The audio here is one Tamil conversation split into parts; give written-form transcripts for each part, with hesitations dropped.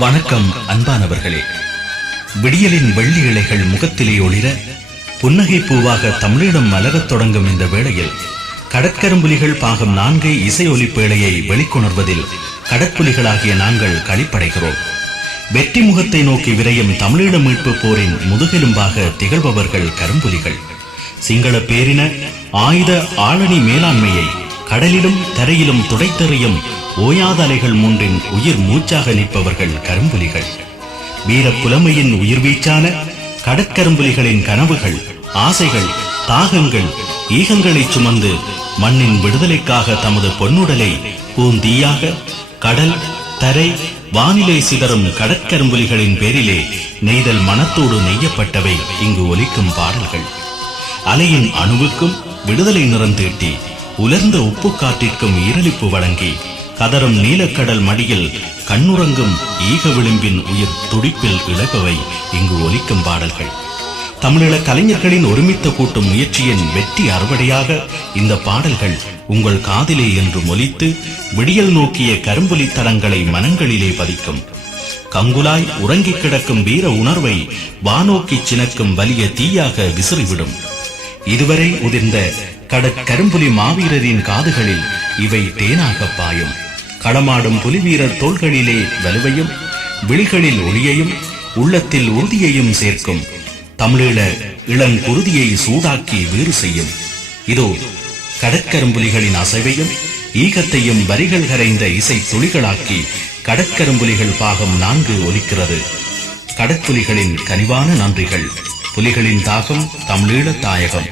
வணக்கம் அன்பானவர்களே. விடியலின் வெள்ளி இலைகள் முகத்திலே ஒளிர புன்னகை பூவாக தமிழிடம் மலரத் தொடங்கும் இந்த வேளையில் கடற்கரும்புலிகள் பாகம் 4 இசை ஒலிப்பேழையை வெளிக்கொணர்வதில் கடற்புலிகளாகிய நாங்கள் களிப்படைகிறோம். வெற்றி முகத்தை நோக்கி விரையும் தமிழீழ மீட்பு போரின் முதுகெலும்பாக திகழ்பவர்கள் கரும்புலிகள். சிங்கள பேரின ஆயுத ஆளணி மேலாண்மையை கடலிலும் தரையிலும் துடைத்தெறியும் ஓயாத அலைகள் மூன்றின் உயிர் மூச்சாக நிற்பவர்கள் கரும்புலிகள். வீர புலமையின் உயிர்வீச்சான கடற்கரும்புலிகளின் கனவுகள், ஆசைகள், தாகங்கள், ஈகங்களை சுமந்து மண்ணின் விடுதலைக்காக தமது பொன்னுடலை பூந்தீயாக கடல், தரை, வானிலை சிதறும் கடற்கரும்புலிகளின் பேரிலே நெய்தல் மனத்தோடு நெய்யப்பட்டவை இங்கு ஒலிக்கும் பாடல்கள். அலையின் அணுவுக்கும் விடுதலை நிறந்தீட்டி உலர்ந்த உப்பு காற்றிற்கும் ஈரலிப்பு வழங்கி கதரும் நீலக்கடல் மடியில் கண்ணுறங்கும் ஈக விளிம்பின் உயிர் துடிப்பில் இழப்பவை இங்கு ஒலிக்கும் பாடல்கள். தமிழீழ கலைஞர்களின் ஒருமித்த கூட்டும் முயற்சியின் வெற்றி அறுவடையாக இந்த பாடல்கள் உங்கள் காதிலே என்று ஒலித்து விடியல் நோக்கிய கரும்புலி தடங்களை மனங்களிலே பதிக்கும். கங்குலாய் உறங்கி கிடக்கும் வீர உணர்வை வானோக்கி சினக்கும் வலிய தீயாக விசிறிவிடும். இதுவரை உதிர்ந்த கடற்கரும்புலி மாவீரரின் காதுகளில் இவை தேனாக பாயும். களமாடும் புலிவீரர் தோள்களிலே வலுவையும் விழிகளில் ஒளியையும் உள்ளத்தில் உறுதியையும் சேர்க்கும். தமிழீழ இளங்குருதியை சூடாக்கி வேறு செய்யும். இதோ கடற்கரும்புலிகளின் அசைவையும் ஈகத்தையும் வரிகள் கரைந்த இசை துளிகளாக்கி கடற்கரும்புலிகள் பாகம் 4 ஒலிக்கிறது. கடற்புலிகளின் கனிவான நன்றிகள். புலிகளின் தாகம் தமிழீழ தாயகம்.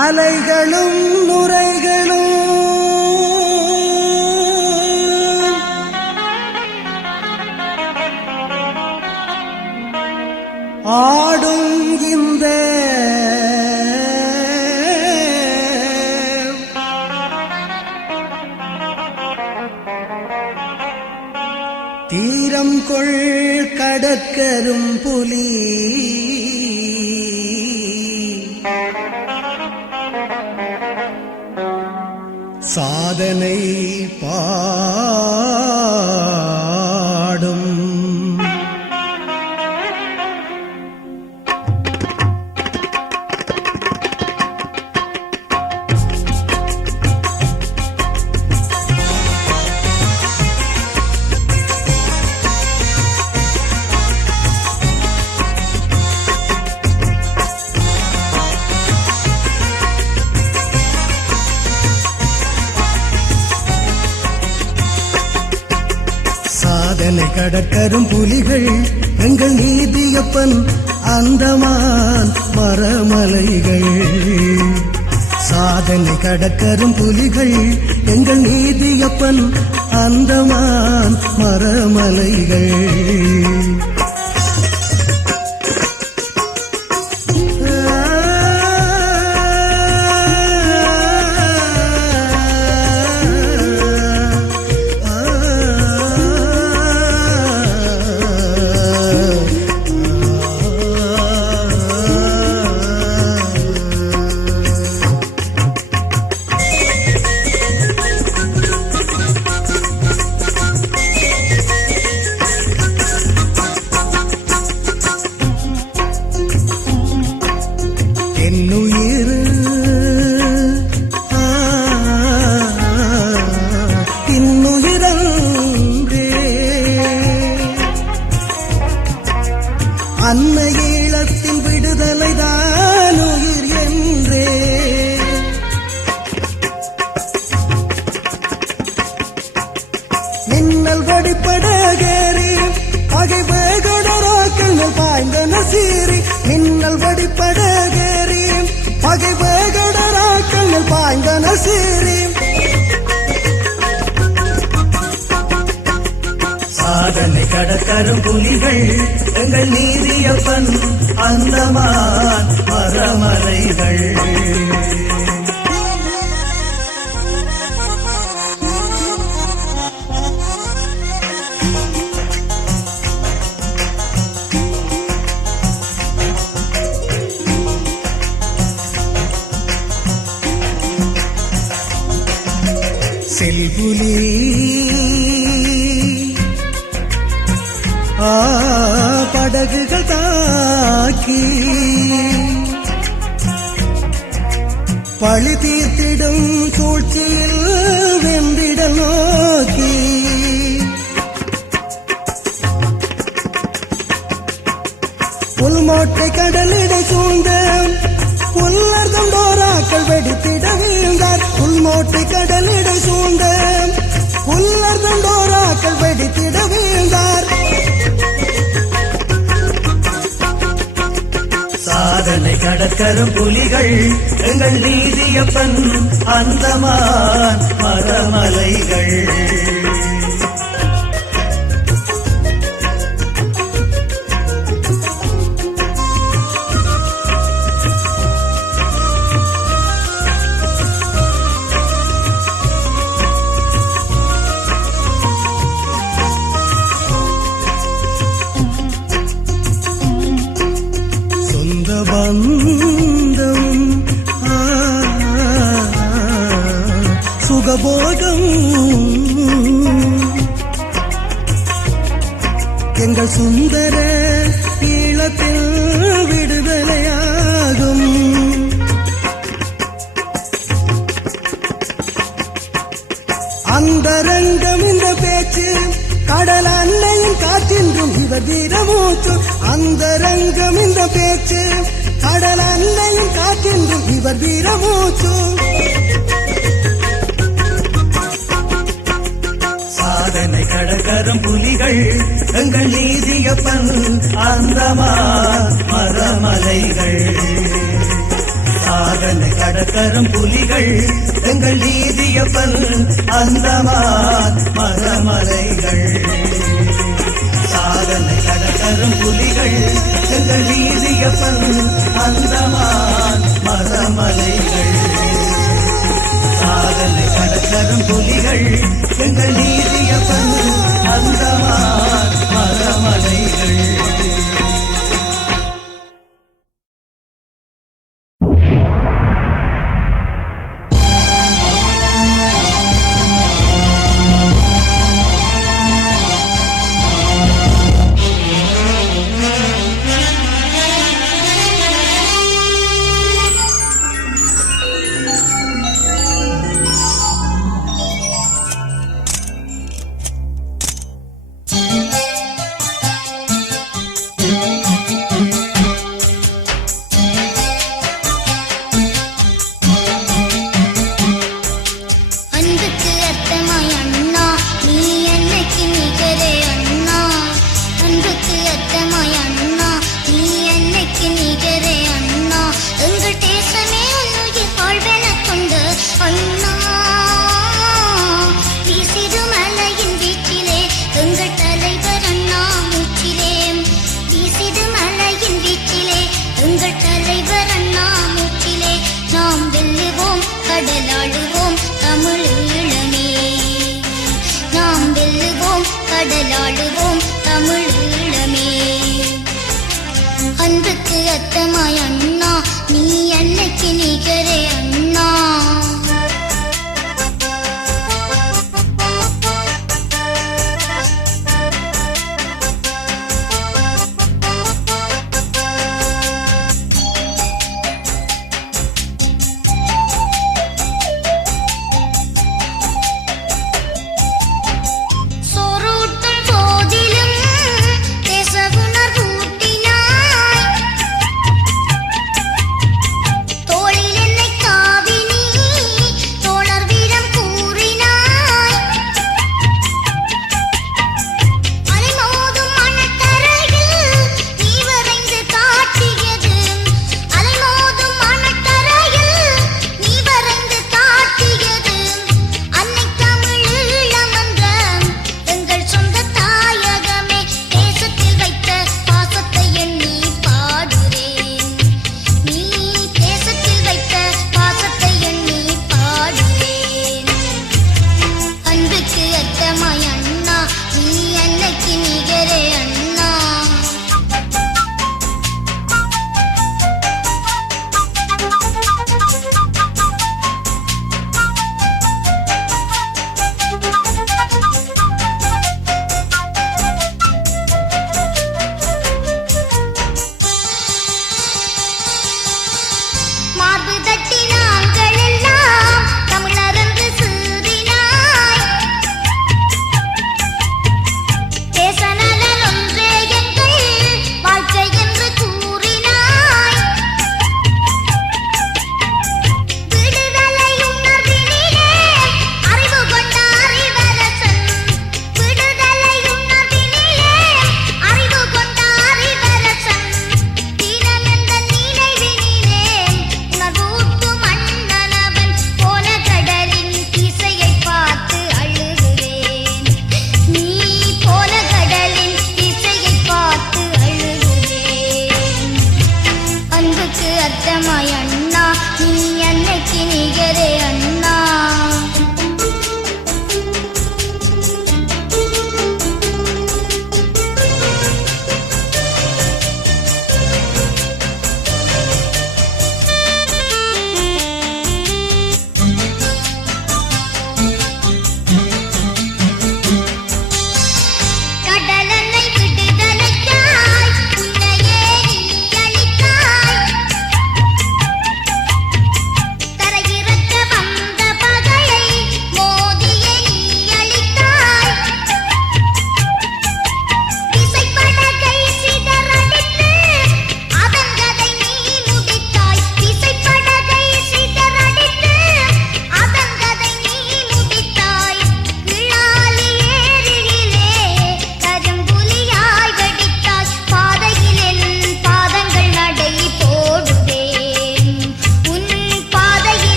அலைகளும் நுரைகளும் ஆடும் இந்த தீரம் கொள் கடற்கரும் புலி சாதனை பாடும். சாதனை கடற்கரும் புலிகள் எங்கள் நீதியப்பன் அந்தமான் மரமலைகள். சாதனை கடற்கரும் புலிகள் எங்கள் நீதியப்பன் அந்தமான் மரமலைகள். அன்னை ஈழத்தின் விடுதலை தான் உயிர் என்றே மின்னல் வடிப்படகேறி பகை வேகடராக்கள் பாய்ந்தன சீறி. மின்னல் வடிப்படகேறி பகை வேகடராக்கள் பாய்ந்தன சீறி. சாதனை கடற்கரும் புலிகள் எங்கள் நீதியப்பன் அந்தமான் மரமலைகள். புலி படகுகள் தாக்கி பழி தீர்த்திடும் சூழ்ச்சியில் வெம்பிட நோக்கி புல்மோட்டை கடலிடை சூழ்ந்த புல்லர்தம் டோராக்கள் வெடித்திட வீழ்ந்தார். புல்மோட்டை கடலிடை சூழ்ந்த புல்லர்தம் டோராக்கள் வெடித்திட வீழ்ந்தார். சாதனை கடற்கரும் புலிகள் எங்கள் நீதியப்பன் அந்தமான் மரமலைகள். பந்தம் சுகபோகம் எங்கள் சுந்தர ஈழத்தில் விடுதலையாகும். அந்தரங்கம் இந்த பேச்சு கடல் அன்னையும் காற்றின்றும் இவர் வீரமூச்சு. அந்தரங்கம் இந்த பேச்சு கடல் அன்னையும் காற்றின்றும் இவர் வீரமூச்சு. சாதனை கடற்கரும் புலிகள் எங்கள் நீதியப்பன் அந்தமான் மரமலைகள். சாதனை கடற்கரும் புலிகள் எங்கள் நீதியப்பன் அந்தமான் மரமலைகள். சாதனை கடற்கரும் புலிகள் எங்கள் நீதியப்பன் அந்தமான் மரமலைகள். சாதனை கடற்கரும் புலிகள் எங்கள் நீதியப்பன் அந்தமான் மரமலைகள். கடலாடுவோம் தமிழீழமே. அன்புக்கு அத்தமாய் அண்ணா, நீ அன்னைக்கு நிகரே அண்ணா. தோளில் என்னை காவி நீ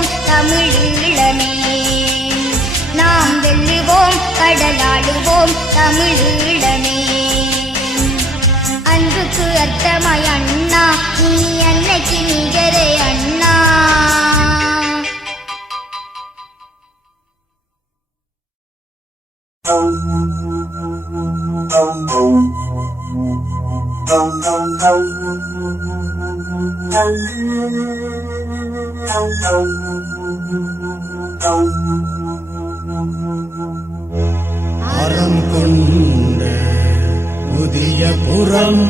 வெல்லுவோம் தமிழீழமே. நாம் வெல்லுவோம் கடலாடுவோம் தமிழீழமே. அன்புக்கு அர்த்தமாய் அண்ணா நீ அன்னைக்கு நிகரே அண்ணா. அறம் கொண்ட புதிய புறம்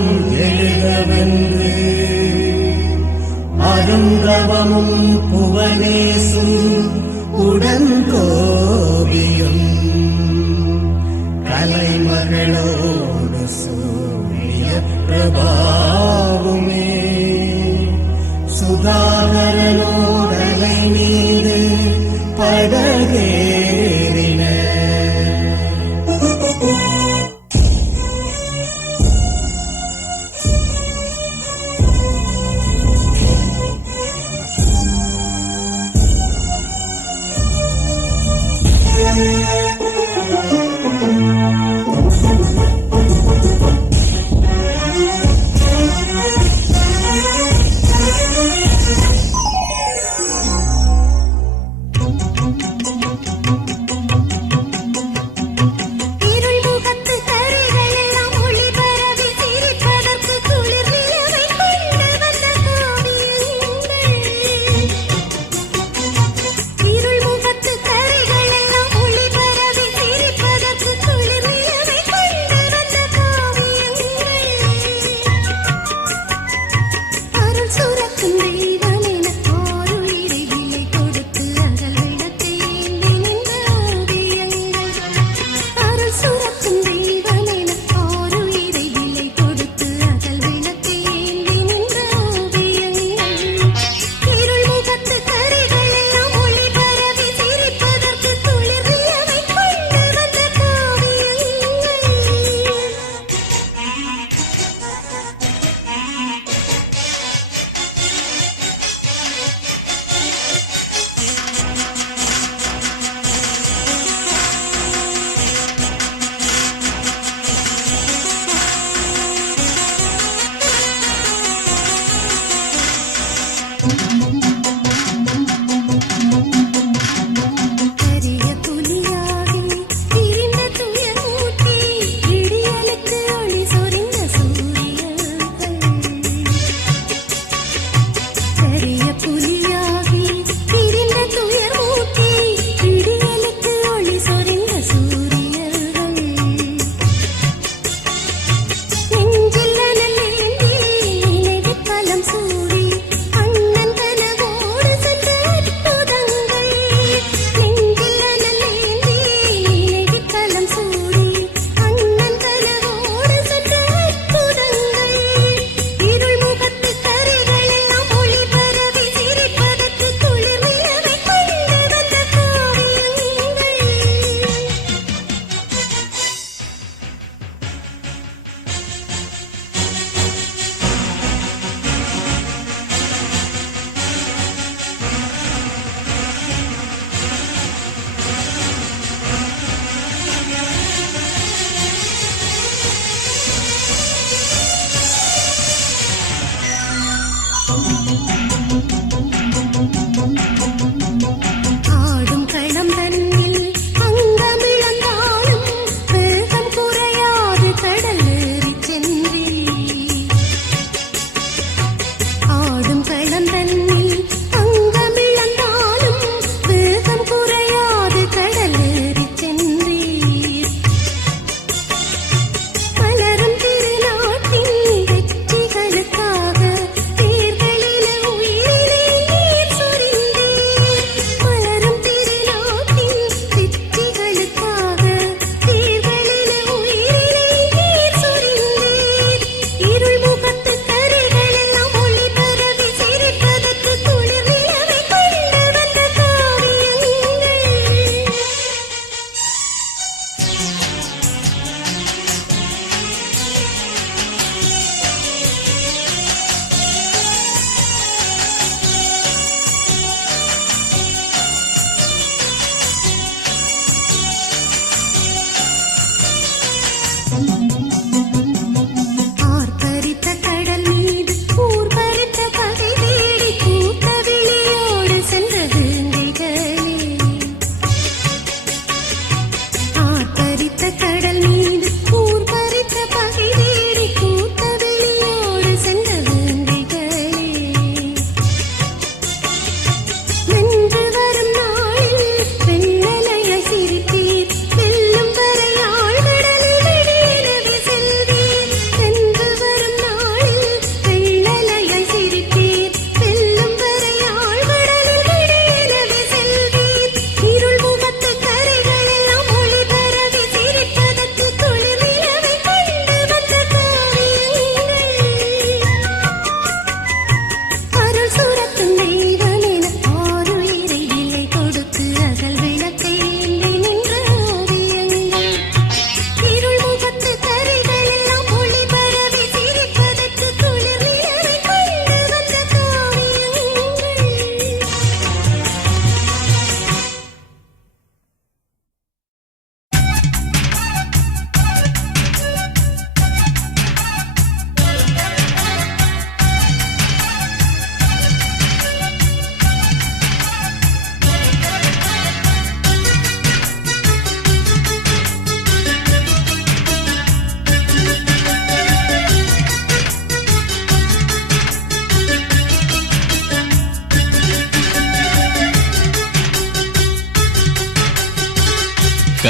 எழுகவென்று அருந்தவமும் புவனேசும் உடன்கோவியும் கலைமகளோடு சூரிய பிரபாவுமே சுதாகரனோடலை மீது படகேறின.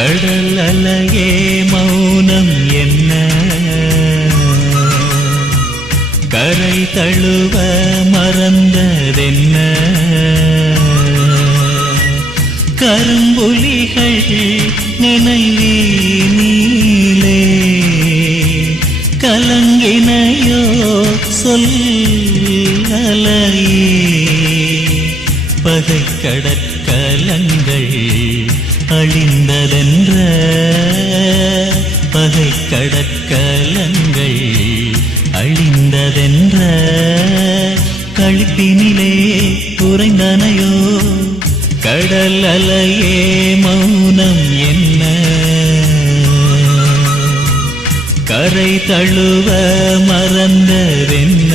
கடல் அலையே மௌனம் என்ன, கரை தழுவ மறந்ததென்ன, கரும்புலிகள் நினைவீனிலே கலங்கினையோ சொல்லலையே, பகை கடற்கலங்கள் அழிந்ததென்ற, பகை கடற்கலங்கள் அழிந்ததென்ற, களிப்பினிலே குறைந்தனையோ கடல் அலையே மௌனம் என்ன, கரை தழுவ மறந்ததென்ன.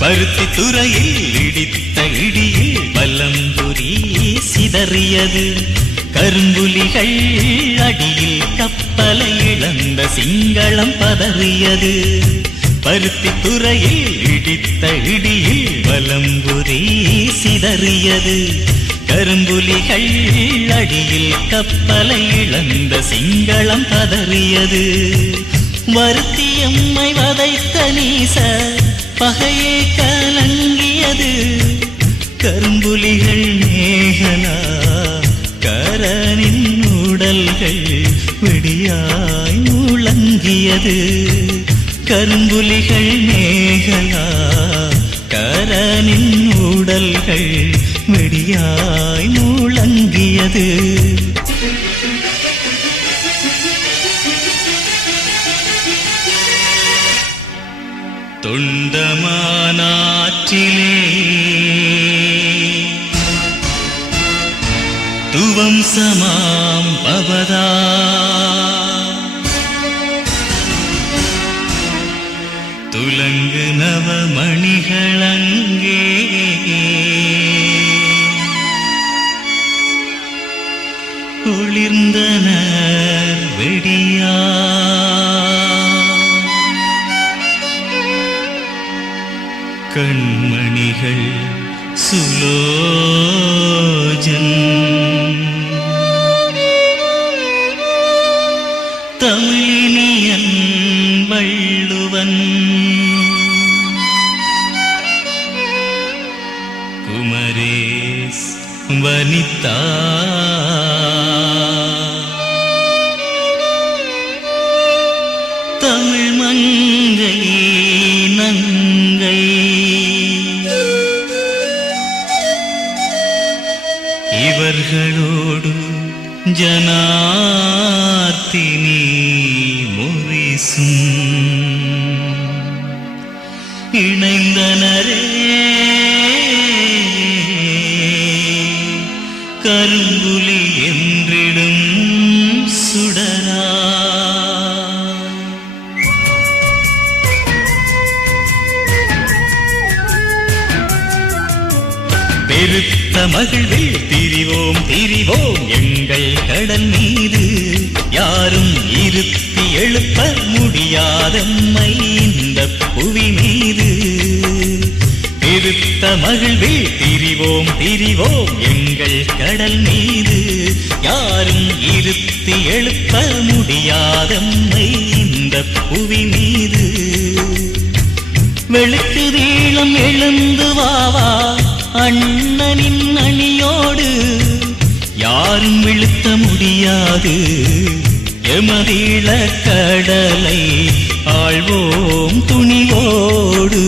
பருத்தி துறையில் இடித்த இடியில் வலம்புரி சிதறியது, கரும்புலிகள் அடியில் கப்பலை இழந்த சிங்களம் பதறியது. பருத்தி துறையில் இடித்த இடியில் வலம்புரி சிதறியது, கரும்புலிகள் அடியில் கப்பலை இழந்த சிங்களம் பதறியது. வருத்தியம்மை வதைத்த நீச பகையே கலங்கியது, கரும்புலிகள் மேகலா கரனின் உடல்கள் விடியாய் முழங்கியது, கரும்புலிகள் மேகலா கரனின் உடல்கள் விடியாய் முழங்கியது. தொண்டமானாற்றிலே துவம் சமாம் பவதா, துலங்கு நவமணிகளங்கே ஒளிர்ந்தனர் வெடியா, கண்மணிகள் சுலோஜன் தமிழினியன் வள்ளுவன் குமரேஸ் வனிதா, தமிழ் மங்கை நங்கை இவர்களோடு ஜனார்த்தினி மொரிசும் இணைந்தனரே கரும்புலி என்றிடும் சுடரா. பெருத்த மகிழ்வில் திரிவோம் திரிவோம் எங்கள் கடல் மீது, யாரும் இருத்தி எழுப்ப முடியாதம்மை இந்த புவி மீது. பெருத்த மகிழ்வில் திரிவோம் திரிவோம் எங்கள் கடல் மீது, யாரும் இருத்தி எழுப்ப முடியாதம்மை இந்த புவி மீது. வெளுக்கு தீளம் எழுந்து வாவா அண்ணனின் அணியோடு, யாரும் வீழ்த்த முடியாது எமதீழ கடலை ஆழ்வோம் துணிவோடு,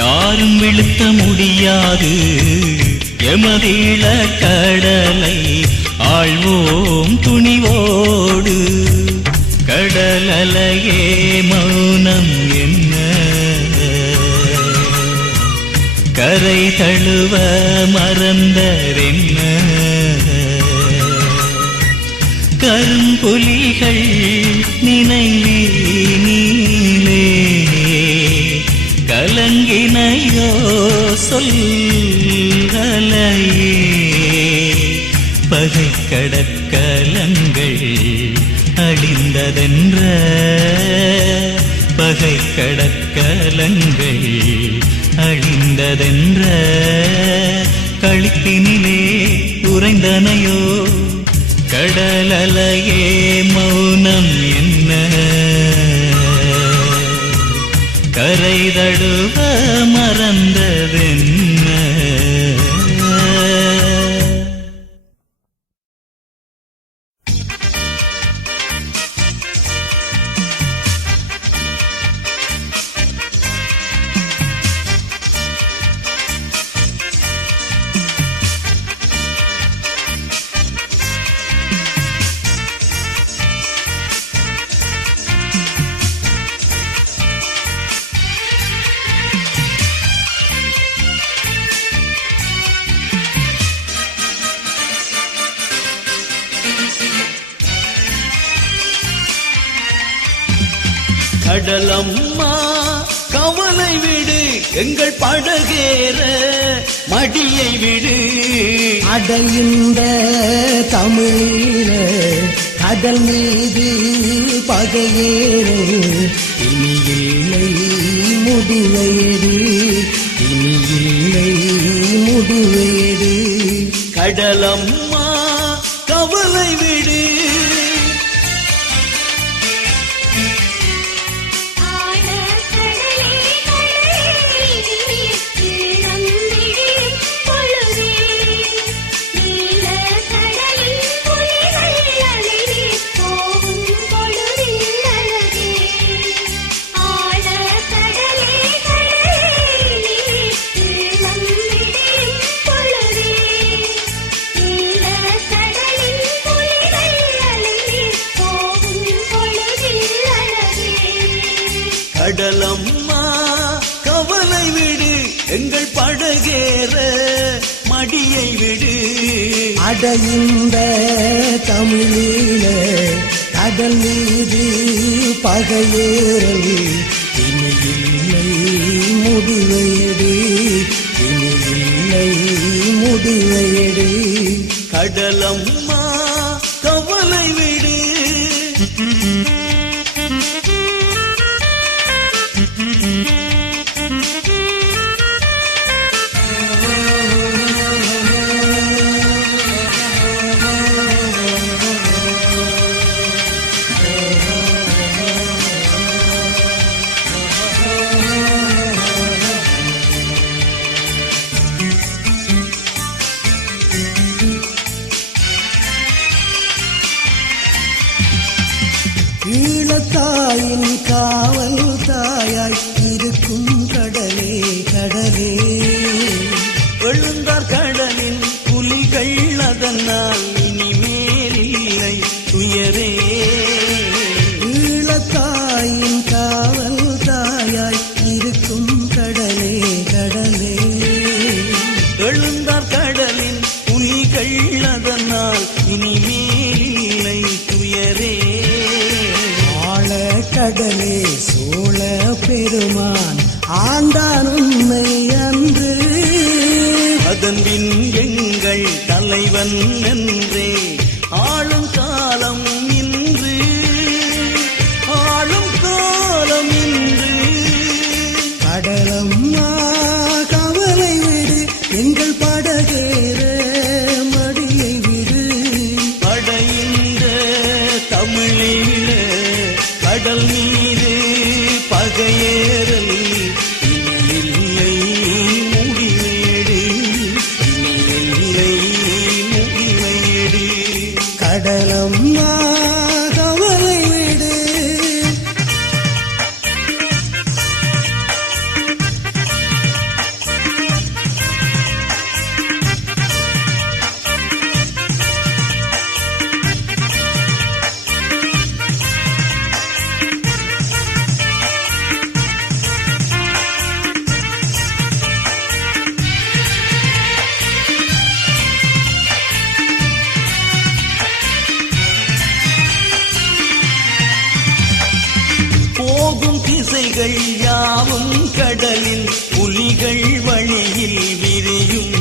யாரும் வீழ்த்த முடியாது எமதீழ கடலை ஆழ்வோம் துணிவோடு. கடல் அலையே மௌனம் என்ன, கரை தழுவ மறந்ததென்ன கரும்புலிகள் நினைவினிலே கலங்கினையோ சொல்லலையே பகை கடற்கலங்கள் அழிந்ததென்ற பகை கடற்கலங்கள் அழிந்ததென்ற களிப்பினிலே உறைந்தனையோ கடலலையே மௌனம் என்ன கரை தழுவ மறந்ததென்ன கடலம்மா கவலை விடு எங்கள் படகேற மடியை விடு அடைந்த தமிழ கடல் மீது பகையேறு இனி இல்லை முடிவையடு இனி இல்லை முடிவையடு கடலம்மா கவலை விடு கடலம்மா கவலை விடு எங்கள் படகேற மடியை விடு அடைந்த தமிழீழ கடல் மீது பகையேறல் இனி இல்லை முடிவையடு இனி இல்லை முடிவையடு கடலம்மா கவலை விடு ஈழத்தாயின் காவல் தாயாய் இருக்கும் கடலே கடலே எழுந்தார் கடலின் புலிகள் அதனால் இனிமேல் இல்லை துயரே ஈழத்தாயின் காவல் தாயாய் இருக்கும் கடலே கடலே எழுந்தார் கடலின் புலிகள் அதனால் இனிமேல் இல்லை துயரே கடலே சோழ பெருமான் ஆண்டான் உன்னை அன்று அதன் பின் எங்கள் தலைவன் என்றே ஆளும் காலம் இன்று ஆளும் காலம் இன்று கடலம்மா கவலை விடு எங்கள் படகேற மடியை விடு படைந்த தமிழீழ கடல் மீது பகையேறல் திசைகள் யாவும் கடலில் புலிகள் வழியில் விரியும்.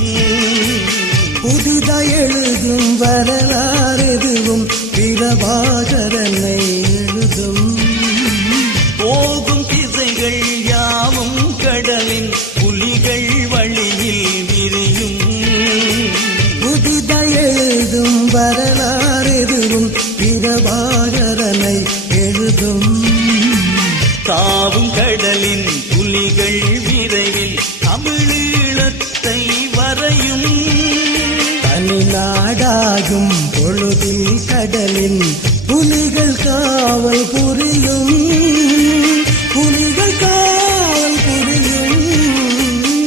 புதிதாய் எழுதும் வரலாறு எதுவும் பிரபாகரனை எழுதும். போகும் திசைகள் யாவும் கடலின் புலிகள் வழியில் விரியும். புதிதாய் எழுதும் வரலாறு எதுவும் பிரபாகரனை எழுதும். தாவும் கடலின் புலிகள் விரைவில் தமிழீழத்தை வரையும். தனிநாடாகும் பொழுதில் கடலின் புலிகள் காவல் புரியும். புலிகள் காவல் புரியும்.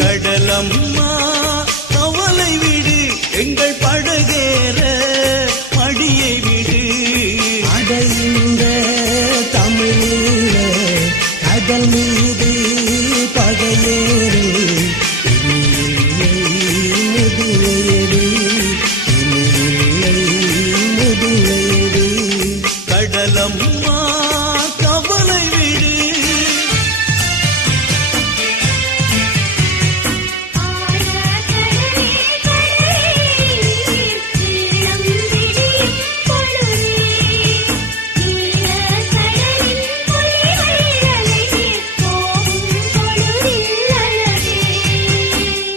கடலம்மா கவலை விடு, எங்கள் படகேற மடியை விடு. அடைந்த தமிழீழ கடல் மீது பகையேறு. கடலம்மா கவலை விடு.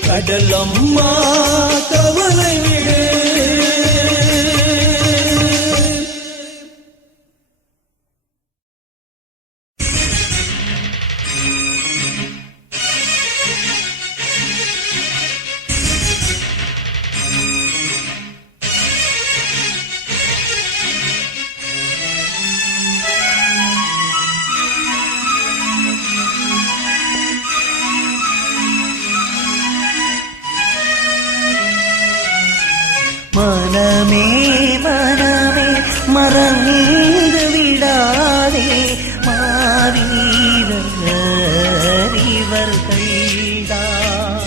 கடலம்மா கவலை விடு. மனமே மனமே மறந்து விடாதே மாவீரர் இவர்கள்தான்.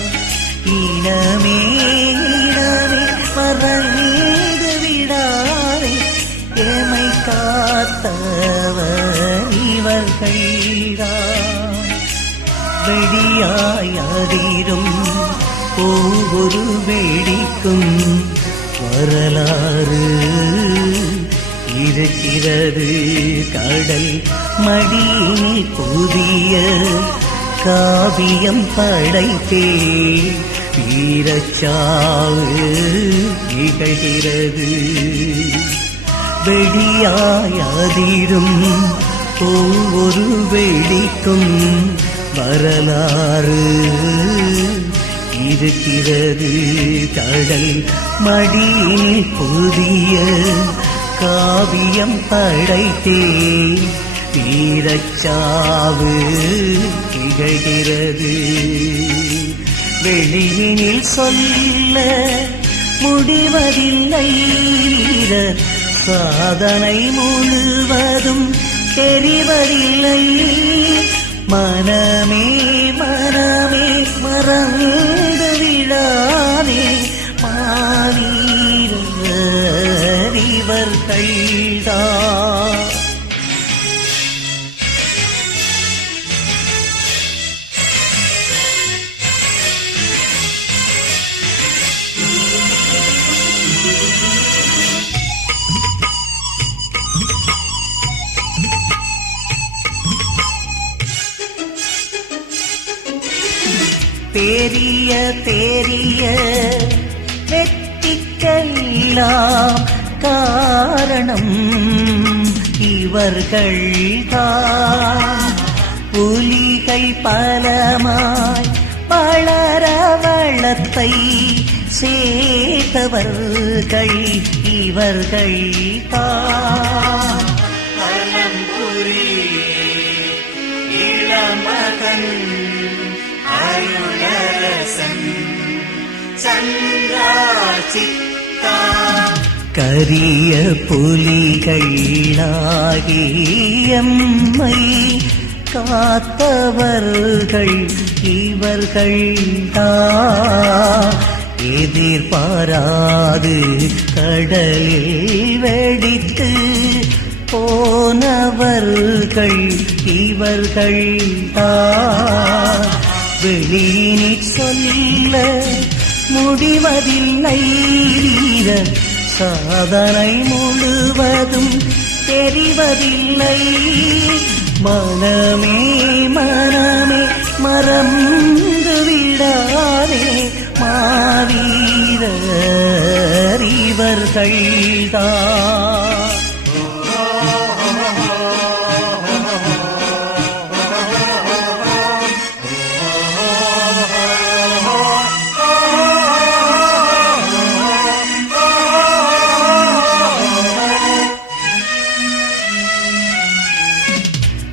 இனமே இனமே மறந்து விடாதே எமை காத்தவர் இவர்கள்தான். வெடியாய் அதிரும் ஒவ்வொரு வெடிக்கும் வரலாறு இருக்கிறது. கடல் மடியில் புதிய காவியம் படைத்தே வீரச்சாவு நிகழ்கிறது. வெடியாய் அதிரும் ஒவ்வொரு வெடிக்கும் வரலாறு இருக்கிறது. கடல் மடியில் புதிய காவியம் படைத்தே வீரச்சாவு திகழ்கிறது. வெளியினில் சொல்ல முடிவதில்லை வீரர் சாதனை முழுவதும் தெரிவதில்லை. மனமே மனமே மறந்து விடாதே மாவீரர் இவர்கள்தான். பெரிய பெரிய வெற்றிக்கெல்லாம் காரணம் இவர்கள்தான். புலிகள் பலமாய் வளர வளத்தை சேர்த்தவர்கள் இவர்கள்தான். அலம்புரி இளமகன் அருளரசன் சந்திராசித்தா. கரிய புலிகளாகி எம்மை காத்தவர்கள் இவர்கள்தான். எதிர்பாராது கடலில் வெடித்து போனவர்கள் இவர்கள் தான். வெளியினிற் சொல்ல முடிவதில்லை வீரர், சாதனை முழுவதும் தெரிவதில்லை. மனமே மனமே மறந்து விடாதே, மாவீரர் இவர்கள்தான்.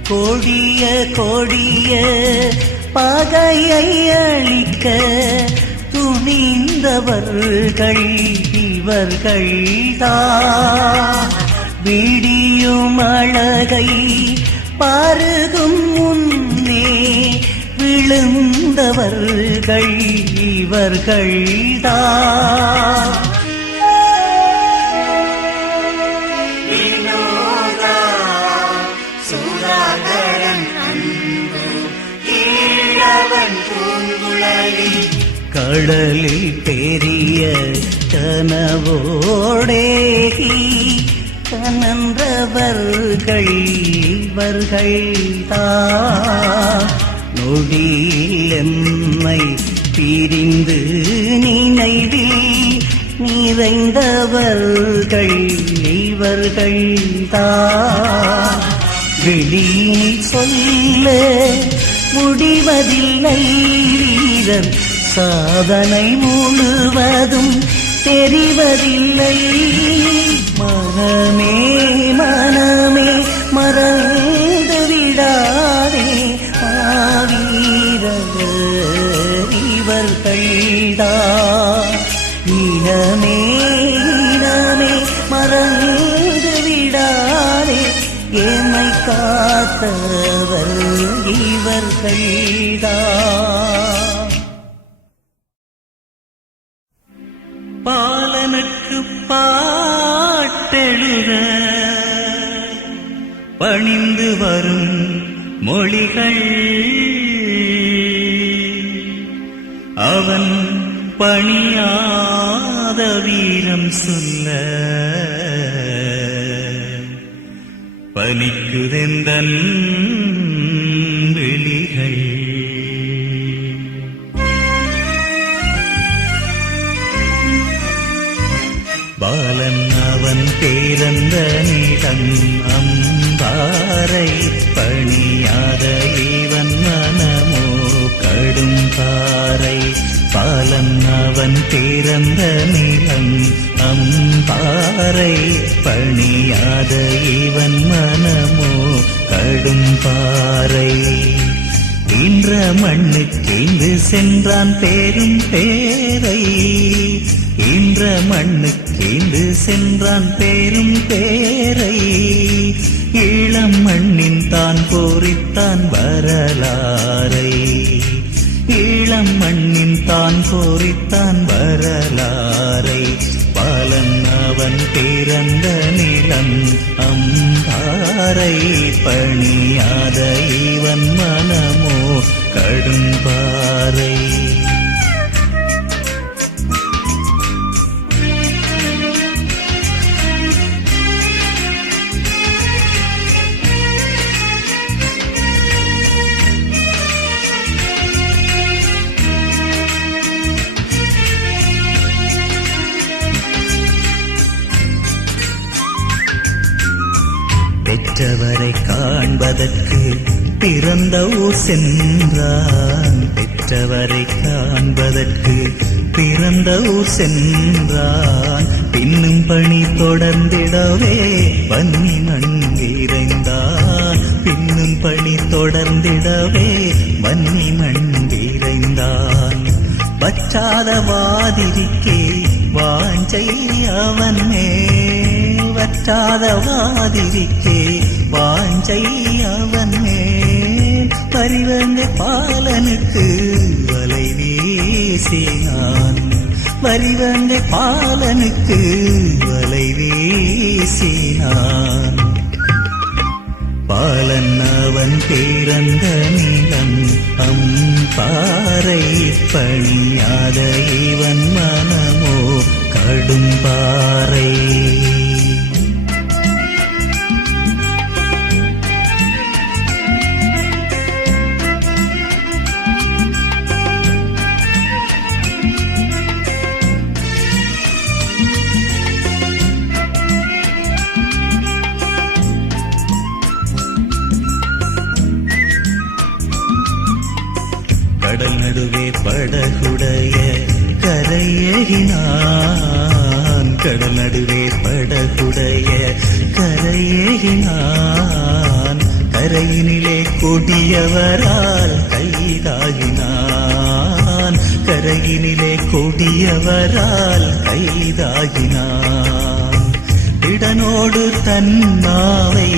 கொடிய கொடிய பகையை அழிக்க துணிந்தவர்கள் இவர்கள்தான். விடியும் அழகை பருகும் முன்னே விழுந்தவர்கள் இவர்கள்தான். கடலில் பெரிய கனவோடேகி கனன்றவர்கள் இவர்கள்தான். நொடியில் எம்மை பிரிந்து நினைவில் நிறைந்தவர்கள் இவர்கள்தான். வெளியில் சொல்ல முடிவதில்லை வீரர், சாதனை முழுவதும் தெரிவதில்லை. மனமே மனமே மறந்து விடாதே, மாவீரர் இவர்கள்தான். இனமே இனமே மறந்து விடாதே, எம்மை காத்தவர் இவர்கள்தான். பாலனுக்கு பாட்டெழுத பணிந்து வரும் மொழிகள், அவன் பணியாத வீரம் சொல்ல பலிக்குதெந்தன் விழிகள். பாலன் அவன் பேரந்த நிலம் அம்பாரை பணியாத இவன் மனமோ கடும் பாறை. பாலன் அவன் பேரந்த நிலம் அம்பாரை பணியாத இவன் மனமோ கடும் பாறை. இன்ற மண்ணுக்கேந்து சென்றான் பேரும் பேரை, இன்ற மண்ணுக்கேந்து சென்றான் பேரும் பேரை. இளம் மண்ணின் தான் போரித்தான் வரலாறை, இளம் மண்ணின் தான் போரித்தான் வரலாறை. பாலன் அவன் பிறந்த நிலம் அம்பாரை பணியாத இவன் மனமோ கடும் பாறை. பெற்றவரை காண்பதற்கு பிறந்த ஊர் சென்றான், பெற்றவரை காண்பதற்கு பிறந்த ஊர் சென்றான். பின்னும் பணி தொடர்ந்திடவே வன்னி மண் விரைந்தான், பின்னும் பணி தொடர்ந்திடவே வன்னி மண் விரைந்தான். வற்றாத வாதிரிக்கே வாஞ்சை அவன் மேல், வற்றாத வாதிரிக்கே வாஞ்சை அவன் மேல். பரிவந்த பாலனுக்கு வலை வீசினான், பரிவந்த பாலனுக்கு வலை வீசினான். பாலன் அவன் பிறந்த நிலம் அம்பாறை பணியாத இவன் மனமோ கடும்பாறை. கடல் நடுவே படகுடைய கரையேகினான், கடல் நடுவே படகுடைய கரையேகினான், கரையினிலே கொடியவரால் கைதாகினான், கரையினிலே கொடியவரால் கைதாகினான். திடனோடு தன்னாவை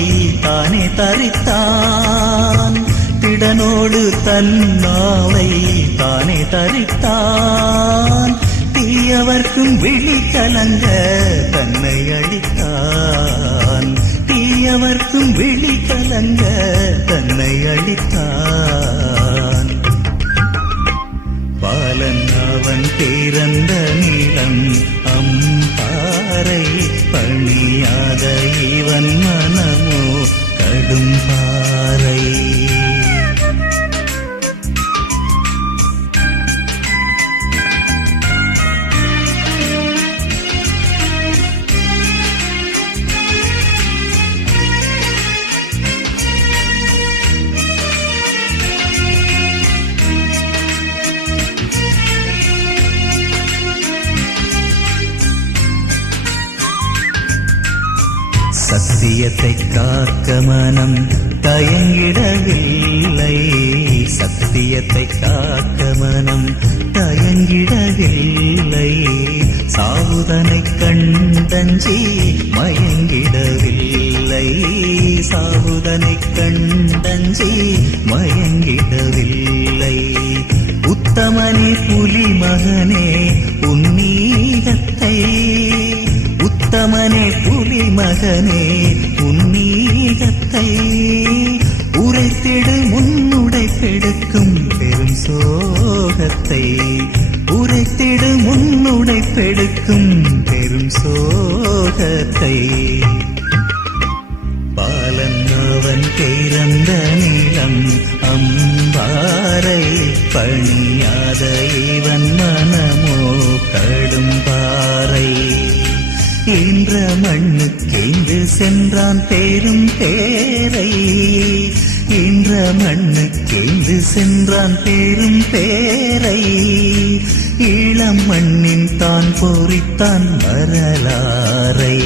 தானே தரித்தான், திடனோடு தன்னாவை தானே தரித்தான், தீயவர்க்கும் விழி கலங்க தன்னை அளித்தான், தீயவர்க்கும் விழி கலங்க தன்னை அளித்தான். பாலன் அவன் பிறந்த நிலம் அம்பாறை பணியாத இவன் மனமோ கடும்பாறை. சத்தியத்தை காக்க மனம் தயங்கிடவில்லை, சத்தியத்தை காக்க மனம் தயங்கிடவில்லை, சாவுதனை கண்டஞ்சி மயங்கிடவில்லை, சாவுதனை கண்டஞ்சி மயங்கிடவில்லை. உத்தமனே புலி மகனே உன்னீகத்தை, உத்தமனே புலி மகனே உன்னீகத்தை, உரைத்திடு முன்னுடை பெடுக்கும் பெரும் சோகத்தை, உரைத்திடு முன்னுடை பெடுக்கும் பெரும் சோகத்தை. பாலன் அவன் பிறந்த நிலம் அம்பாறை பணியாத இவன் மனமோ கடும்பாறை. ஈன்ற மண்ணுக்கென்று சென்றான் பேரும் பேரை, ஈன்ற மண்ணுக்கென்று சென்றான் பேரும் பேரை, ஈழம் மண்ணின் தான் பொறித்தான் வரலாறை,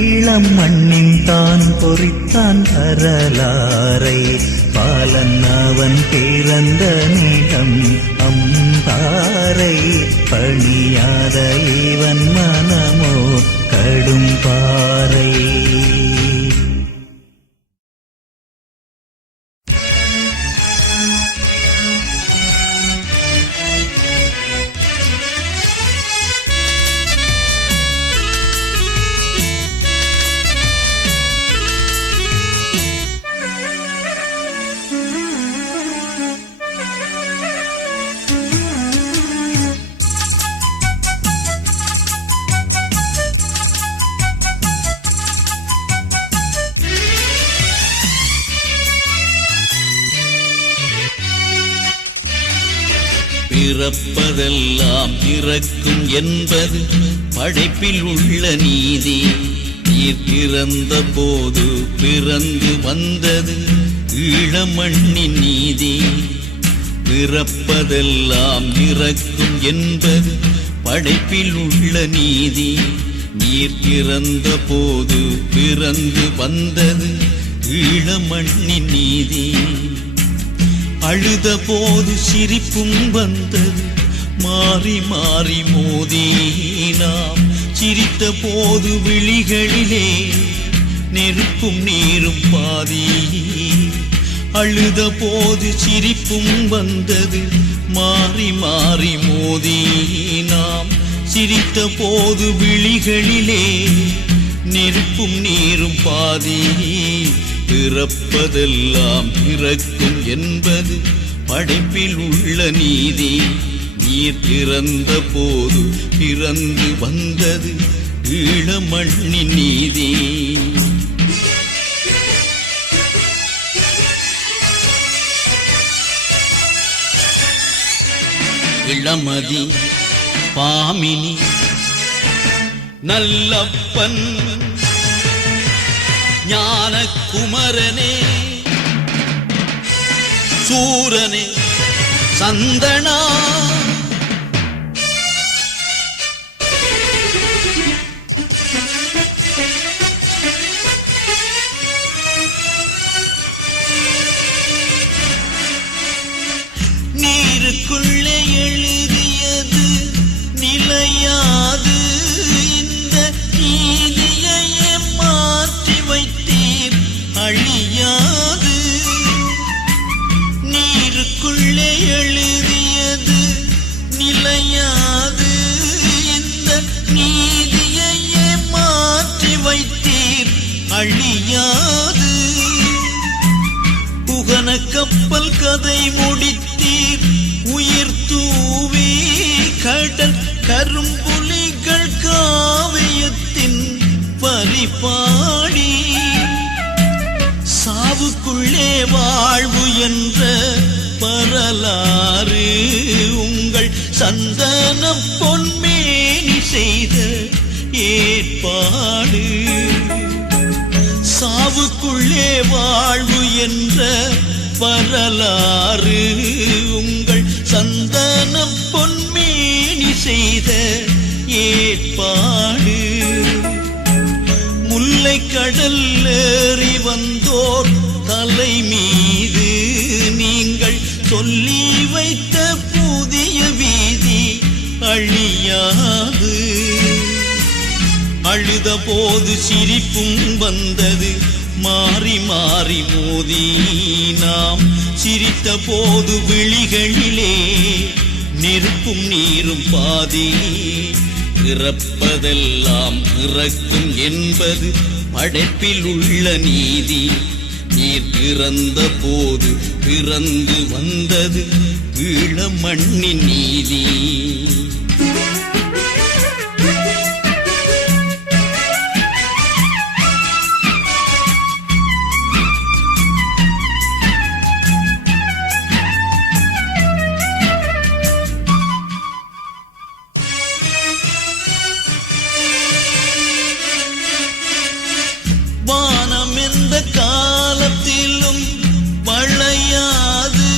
ஈழம் மண்ணின் தான் பொறித்தான் வரலாறை. பாலன் அவன் பிறந்த நிலம் அம்பாறை பணியாத இவன் மனமோ கடும்பாறை. பிறப்பதெல்லாம் இறக்கும் என்பது படைப்பில் உள்ள நீதி. நீர் பிறந்த போது பிறந்து வந்தது ஈழமண்ணின் நீதி. பிறப்பதெல்லாம் இறக்கும் என்பது படைப்பில் உள்ள நீதி. நீர் பிறந்த போது பிறந்து வந்தது ஈழமண்ணின் நீதி. அழுத போது சிரிப்பும் வந்தது மாறி மாறி மோதி. நாம் சிரித்த போது விழிகளிலே நெருப்பும் நீரும் பாதி. அழுத போது சிரிப்பும் வந்தது மாறி மாறி மோதி. நாம் சிரித்த போது விழிகளிலே நெருப்பும் நீரும் பாதி. பிறப்பதெல்லாம் இறக்கும் என்பது படைப்பில் உள்ள நீதி. நீர் பிறந்த போது பிறந்து வந்தது ஈழமண்ணின் நீதி. இளமதி பாமினி நல்லப்பன் ஞானகுமரனே சூரனே சந்தனா நீருக்குள்ளே எழுதியது நிலையாது. இந்த நீதியையே மாற்றி வைத்தீர் அழியாது. நீருக்குள்ளே எழுதியது நிலையாது. இந்த நீதியையே மாற்றி வைத்தீர் அழியாது. புகன கப்பல் கதை முடித்தீர் உயிர் தூவி. கடல் கரும்புலிகள் காவியத்தின் பரிபாடி. சாவுக்குள்ளே வாழ்வு என்ற வரலாறு உங்கள் சந்தன பொன்மேனி செய்த ஏற்பாடு. சாவுக்குள்ளே வாழ்வு என்ற வரலாறு உங்கள் சந்தன பொன்மேனி செய்த ஏற்பாடு. முல்லை கடல் ஏறி வந்தோர் தலை மீது நீங்கள் சொல்லி வைத்த புதிய வீதி அழியாது. அழுத போது சிரிப்பும் வந்தது மாறி மாறி மோதி. நாம் சிரித்த போது விழிகளிலே நெருப்பும் நீரும் பாதி. இறப்பதெல்லாம் இறக்கும் என்பது படைப்பில் உள்ள நீதி. நீர் பிறந்த போது பிறந்து வந்தது ஈழமண்ணின் நீதி. வானம் எந்த காலத்திலும் வளையாது.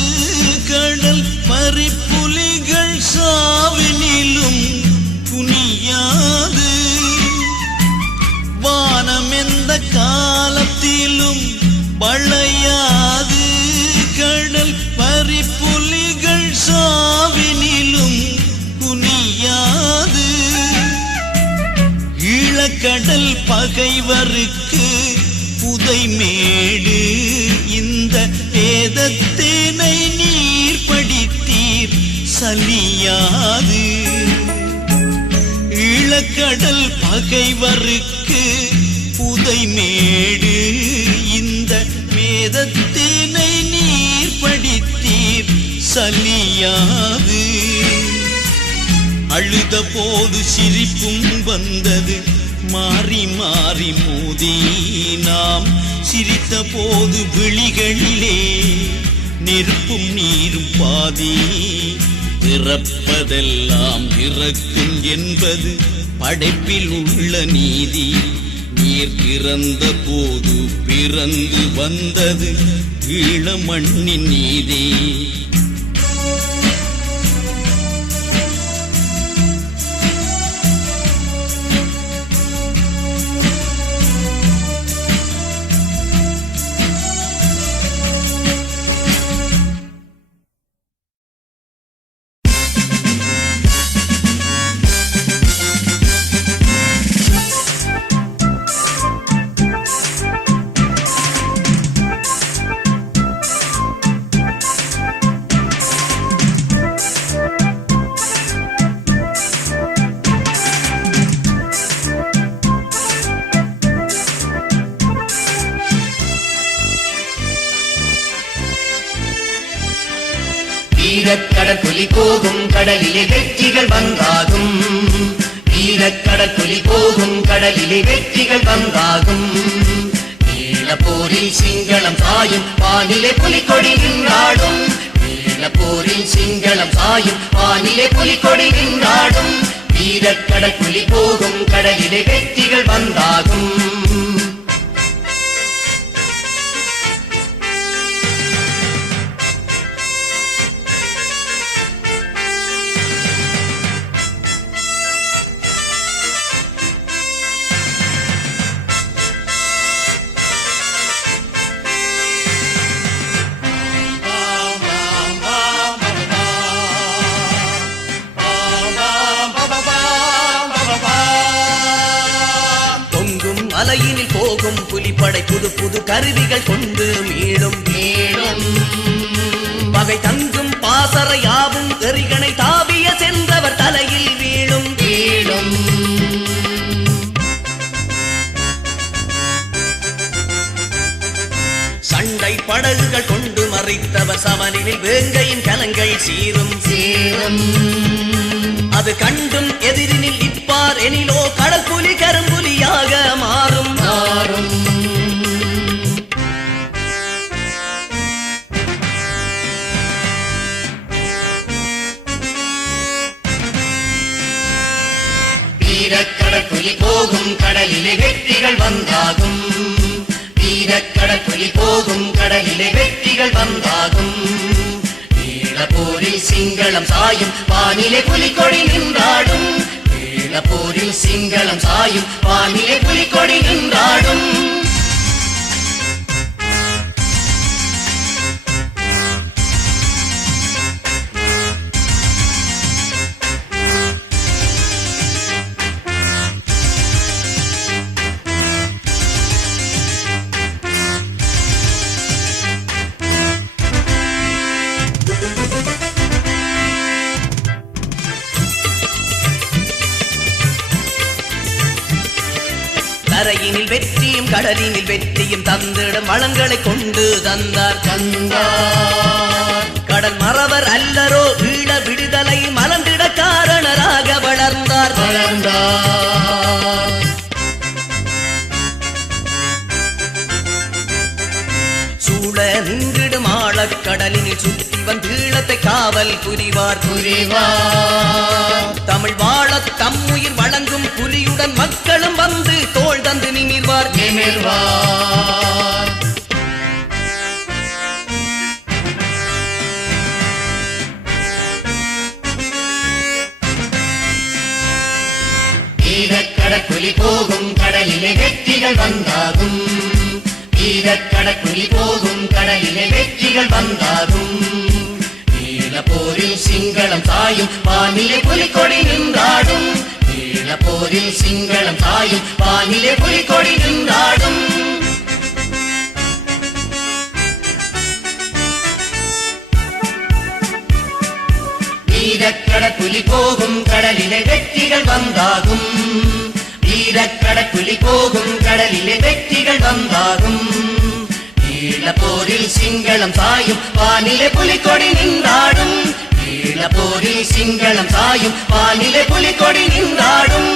கடல் பறிப்புலிகள் சாவினிலும் குனியாது. வானம் எந்த காலத்திலும் வளையாது. கடல் பறிப்புலிகள் சாவினிலும் குனியாது. ஈழக்கடல் பகைவருக்கு புதைமேடு. இந்த வேதத்தினை நீர் படித்தீர் சலியாது. ஈழக்கடல் பகைவருக்கு புதைமேடு. இந்த வேதத்தினை நீர் படித்தீர் சலியாது. அழுத போது சிரிப்பும் வந்தது மாறி மாறி மோதி. நாம் சிரித்த போது விழிகளிலே நெருப்பும் நீரும் பாதி. பிறப்பதெல்லாம் இறக்கும் என்பது படைப்பில் உள்ள நீதி. நீர் பிறந்த போது பிறந்து வந்தது ஈழமண்ணின் நீதி. வீரக்கடற்கொலி போகும் கடலிலே வெற்றிகள் வந்தாகும். வீரக்கடற்கொலி போகும் கடலிலே வெற்றிகள் வந்தாகும். போரில் சிங்களம் சாயும் வானிலே புலிக்கொடி நின்றாடும். போரில் சிங்களம் சாயும் வானிலே புலிக்கொடி நின்றாடும். வீரக்கடற்கொலி போகும் கடலிலே வெற்றிகள் வந்தாகும். அலையினில் போகும் புலிப்படை புது புது கருவிகள் கொண்டு மீளும் மீளும். பகை தங்கும் பாசறை யாவும் எறிகணை தாவிய சென்றவர் தலையில் வீழும் வீழும். சண்டை படகுகள் கொண்டு மறைத்தவர் சவனில் வேங்கையின் கலங்கள் சீரும் சீரும். அது கண்டும் எதிரினில் இப்பார் எனிலோ கடல் புலி கரும்புலியாக மாறும் மாறும். வீரக்கடற்கொலி போகும் கடலிலே வெற்றிகள் வந்தாகும். வீரக்கடற்கொலி போகும் கடலிலே வெற்றிகள் வந்தாகும். போரில் சிங்களம் சாயும் வானிலே புலிக்கொடி நின்றாடும். போரில் சிங்களம் சாயும் வானிலே புலிக்கொடி நின்றாடும். கரையினில் வெற்றியும் கடலினில் வெற்றியும் தந்திடும் வளங்களை கொண்டு தந்தார் தந்தார். கடல் மறவர் அல்லரோ ஈழ விடுதலை மலர்ந்திட காரணராக வளர்ந்தார் வளர்ந்தார். சூழ நின்றிடும் ஆழக்கடலினில் சுற்றி வந்து ஈழத்தை காவல் புரிவார் புரிவார். தமிழ் வாழ தம்முயிர் வழங்கும் புலியுடன் மக்களும் வந்து தோள் தந்து நிமிர்வார் நிமிர்வார். வீரக்கடற்கொலி போகும் கடலிலே வெற்றிகள் வந்தாகும். வீரக்கடற்கொலி போகும் கடலிலே வெற்றிகள் வந்தாகும். போரில் சிங்களம் சாயும் வானிலே புலிக்கொடி நின்றாடும். போரில் சிங்களம் சாயும் வானிலே புலிக்கொடி நின்றாடும். வீரக்கடற்கொலி போகும் கடலிலே வெற்றிகள் வந்தாகும். வீரக்கடற்கொலி போகும் கடலிலே வெற்றிகள் வந்தாகும். போரில் சிங்களம் சாயும் வானிலே புலிக்கொடி நின்றாடும். போரில் சிங்களம் சாயும் வானிலே புலிக்கொடி நின்றாடும்.